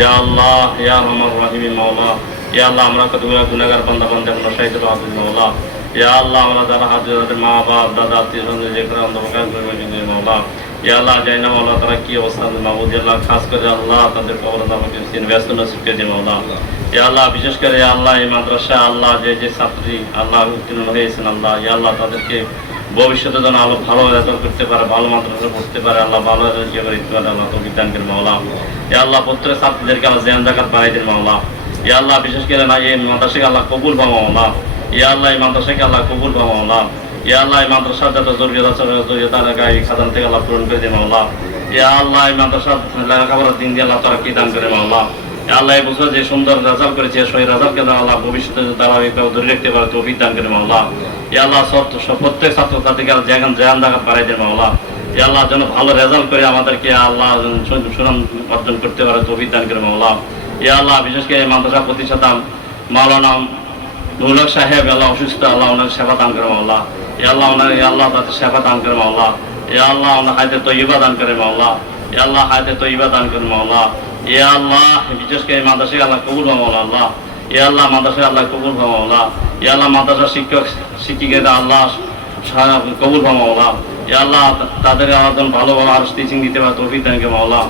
ইয়া আল্লাহ ইয়া আরহামার রাহিমিন মাওলা, ইয়া আল্লাহ আমরা কতগুলো গুনাহগার বান্দা বান্দা আমরা শাহিদুল হাফিজ মাওলা, ইয়া আল্লাহ আমরা যারা হাজির তাদের মা বাপ দাদা আত্মীয় স্বজন যে করে অন্ধকার করে মাওলা, ইয়া আল্লাহ জানি না মাওলা তারা কি অবস্থা মাহবুদ আল্লাহ, খাস করে আল্লাহ তাদের কবর আমাকে ব্যস্ত নসিব করে দিন মাওলা। ইয়া আল্লাহ বিশেষ করে আল্লাহ এই মাদ্রাসা আল্লাহ যে ছাত্রী আল্লাহ উত্তীর্ণ হয়েছেন আল্লাহ, ইয়া আল্লাহ তাদেরকে ভবিষ্যতে যেন আলো ভালো রেজাল্ট করতে পারে, ভালো মাদ্রাসা পড়তে পারে, আল্লাহ ভালো রেজাল্ট করে আল্লাহ তো বিধান করে মাওলা। ইয়া আল্লাহ প্রত্যেক ছাত্রীদেরকে আল্লাহ জ্ঞান জাকাত বাড়াই দিন মাওলা। ইয়া আল্লাহ বিশেষ করে না এই মাদ্রাসাকে আল্লাহ কবুল বা মাওলা, ইয়া আল্লাহ এই মাদ্রাসাকে আল্লাহ কবুল বা মাওলা। ইয়া আল্লাহ এই মাদ্রাসার যত জরুরিয়াত আছে জরুরিয়াত এই খাজান থেকে আল্লাহ পূরণ করে দিন মাওলা। ইয়া আল্লাহ এই মাদ্রাসার লেখাপড়ার দিন দিয়ে আল্লাহ তারা কি দান করে মাওলা। আল্লাহ এই বছর যে সুন্দর রেজাল্ট করেছে সেই রেজাল্টকে আল্লাহ ভবিষ্যতে ধারাবাহিকভাবে ধরে রাখতে পারে তৌফিক দান করে মাওলা। ইয়া আল্লাহ প্রত্যেক ছাত্রছাত্রীকে জ্ঞান জাকাত বাড়াই দেন মাওলা। ইয়া আল্লাহ যেন ভালো রেজাল্ট করে আমাদেরকে আল্লাহ সুনাম অর্জন করতে পারে তৌফিক দান করে মাওলা। ইয়া আল্লাহ বিশেষ করে এই মাদ্রাসা প্রতিষ্ঠাতা মাওলানা নুরুল হক সাহেব আল্লাহ অসুস্থ, আল্লাহ ওনার সেবা দান করে মাওলা। ইয়া আল্লাহ ওনার ইয়া আল্লাহ তাদের সেবা দান করে মাওলা। ইয়া আল্লাহ ওনার হায়াতে তয়্যিবা দান করে মাওলা। ইয়া আল্লাহ হায়াতে তয়্যিবা দান করে মাওলা। ইয়া আল্লাহ বিশেষ করে মাদ্রাসাকে আল্লাহ কবুল মাওলা আল্লাহ। ইয়া আল্লাহ মাদ্রাসাকে আল্লাহ কবুল মাওলা। ইয়া আল্লাহ মাদ্রাসার শিক্ষক শিক্ষিকাদের আল্লাহ কবুল মাওলা। ইয়া আল্লাহ তাদের ভালো ভালো আর টিচিং দিতে পারে তৌফিক দান করে মাওলা।